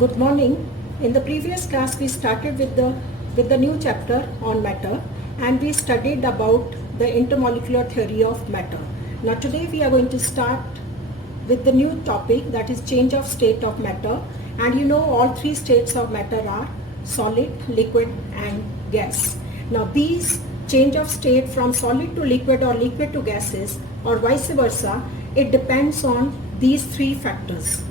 Good morning. In the previous class we started with the new chapter on matter, and we studied about the intermolecular theory of matter. Now today we are going to start with the new topic, that is change of state of matter. And you know all three states of matter are solid, liquid and gas. Now these change of state from solid to liquid or liquid to gases or vice versa, it depends on these three factors.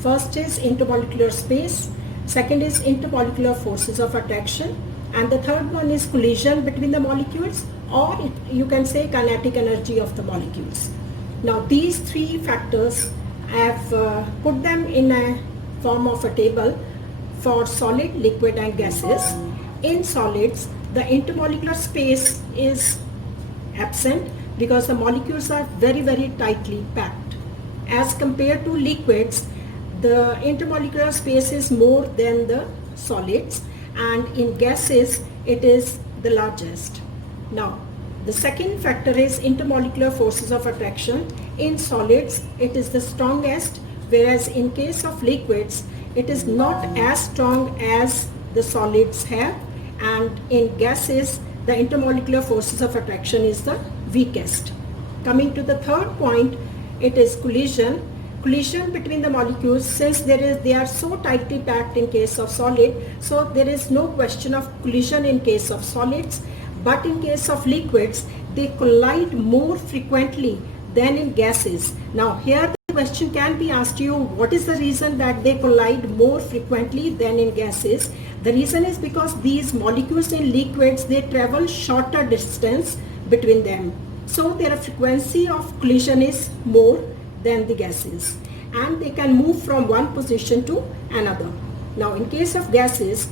First is intermolecular space, second is intermolecular forces of attraction, and the third one is collision between the molecules, or you can say kinetic energy of the molecules. Now these three factors, I have put them in a form of a table for solid, liquid and gases. In solids, the intermolecular space is absent because the molecules are very tightly packed. As compared to liquids, the intermolecular space is more than the solids, and in gases it is the largest. Now the second factor is intermolecular forces of attraction. In solids it is the strongest, whereas in case of liquids it is not as strong as the solids have, and in gases the intermolecular forces of attraction is the weakest. Coming to the third point, it is collision. Collision between the molecules, since they are so tightly packed in case of solid, so there is no question of collision in case of solids, but in case of liquids they collide more frequently than in gases. Now here the question can be asked you, what is the reason that they collide more frequently than in gases? The reason is because these molecules in liquids, they travel shorter distance between them, so their frequency of collision is more than the gases, and they can move from one position to another. Now in case of gases,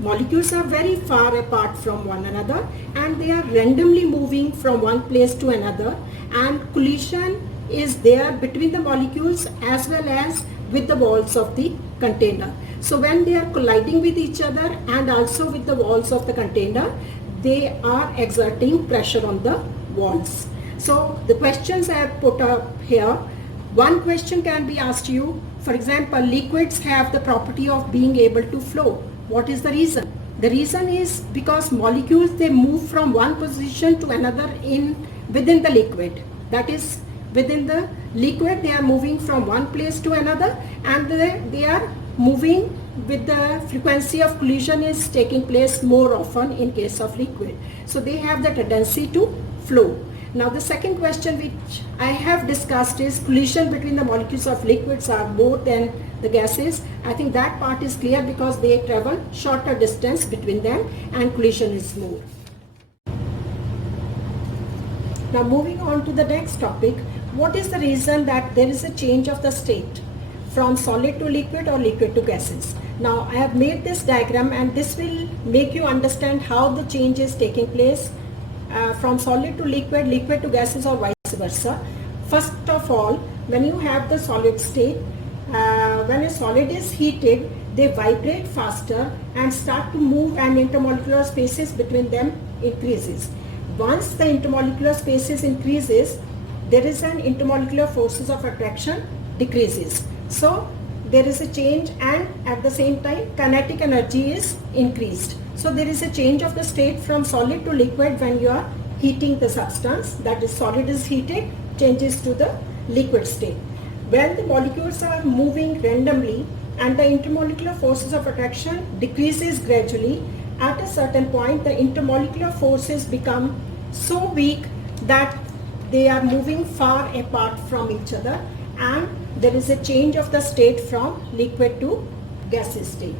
molecules are very far apart from one another and they are randomly moving from one place to another, and collision is there between the molecules as well as with the walls of the container. So when they are colliding with each other and also with the walls of the container, they are exerting pressure on the walls. So the questions I have put up here, one question can be asked you, for example, liquids have the property of being able to flow. What is the reason? The reason is because molecules, they move from one position to another within the liquid. That is, within the liquid they are moving from one place to another, and they are moving with the frequency of collision is taking place more often in case of liquid. So they have the tendency to flow. Now the second question which I have discussed is collision between the molecules of liquids are more than the gases. I think that part is clear because they travel shorter distance between them and collision is more. Now moving on to the next topic, what is the reason that there is a change of the state from solid to liquid or liquid to gases? Now I have made this diagram, and this will make you understand how the change is taking place from solid to liquid, liquid to gases or vice versa. First of all, when you have the solid state, when a solid is heated, they vibrate faster and start to move, and intermolecular spaces between them increases. Once the intermolecular spaces increases, there is an intermolecular forces of attraction decreases. So there is a change, and at the same time kinetic energy is increased. So there is a change of the state from solid to liquid when you are heating the substance, that is solid is heated, changes to the liquid state. When the molecules are moving randomly and the intermolecular forces of attraction decreases gradually, at a certain point the intermolecular forces become so weak that they are moving far apart from each other, and there is a change of the state from liquid to gaseous state.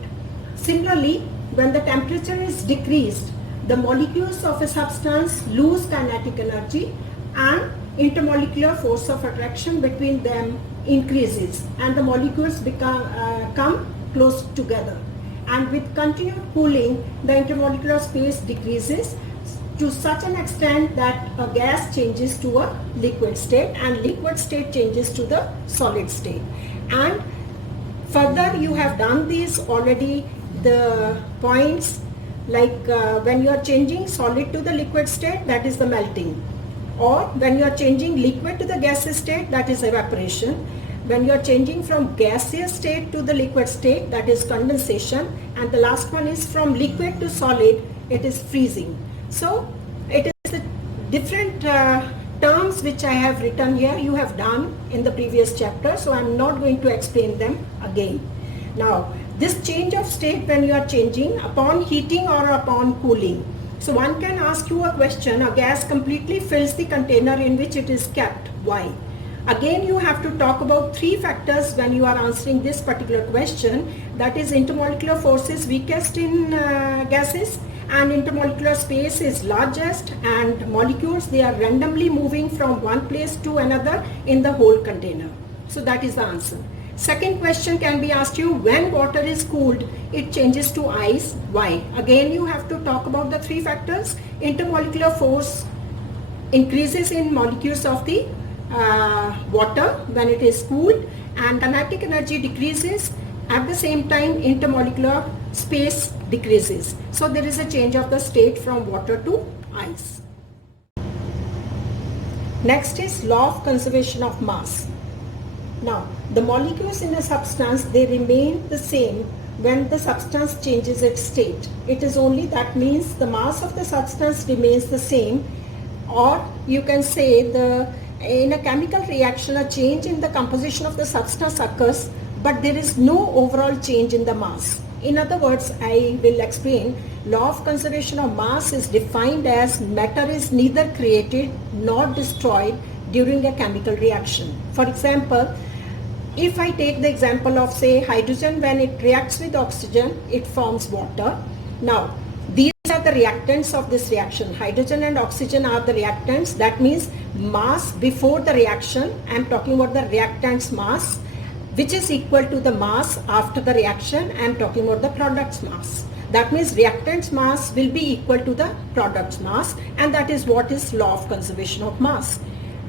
Similarly, when the temperature is decreased, the molecules of a substance lose kinetic energy and intermolecular force of attraction between them increases, and the molecules come close together. And with continued cooling, the intermolecular space decreases to such an extent that a gas changes to a liquid state and liquid state changes to the solid state. And further, you have done these already, the points like when you are changing solid to the liquid state, that is the melting, or when you are changing liquid to the gaseous state, that is evaporation. when you are changing from gaseous state to the liquid state, that is condensation, and the last one is from liquid to solid, it is freezing. So it is the different terms which I have written here, you have done in the previous chapter, so I am not going to explain them again. Now, this change of state when you are changing upon heating or upon cooling. So one can ask you a question, a gas completely fills the container in which it is kept. Why? Again, you have to talk about three factors when you are answering this particular question. That is, intermolecular force is weakest in gases, and intermolecular space is largest, and molecules, they are randomly moving from one place to another in the whole container. So that is the answer. Second question can be asked you, when water is cooled, it changes to ice. Why? Again, you have to talk about the three factors. Intermolecular force increases in molecules of the water when it is cooled, and kinetic energy decreases. At the same time, intermolecular space decreases. So there is a change of the state from water to ice. Next is law of conservation of mass. Now, the molecules in a substance, they remain the same when the substance changes its state. It is only, that means the mass of the substance remains the same, or you can say in a chemical reaction, a change in the composition of the substance occurs, but there is no overall change in the mass. In other words, I will explain, law of conservation of mass is defined as matter is neither created nor destroyed during a chemical reaction. For example, if I take the example of, say, hydrogen, when it reacts with oxygen, it forms water. Now, these are the reactants of this reaction. Hydrogen and oxygen are the reactants. That means mass before the reaction, I am talking about the reactant's mass, which is equal to the mass after the reaction, I am talking about the product's mass. That means reactant's mass will be equal to the product's mass, and that is what is law of conservation of mass.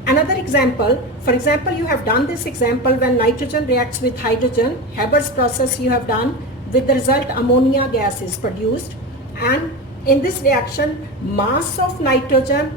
Another example, for example, you have done this example when nitrogen reacts with hydrogen, Haber's process you have done, with the result ammonia gas is produced, and in this reaction mass of nitrogen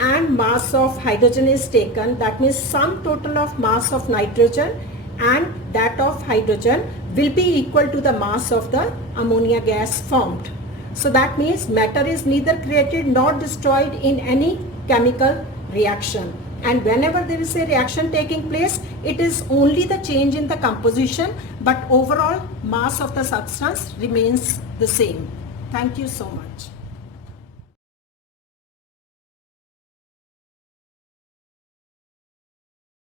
and mass of hydrogen is taken. That means sum total of mass of nitrogen and that of hydrogen will be equal to the mass of the ammonia gas formed. So that means matter is neither created nor destroyed in any chemical reaction. And whenever there is a reaction taking place, it is only the change in the composition, but overall mass of the substance remains the same. Thank you so much.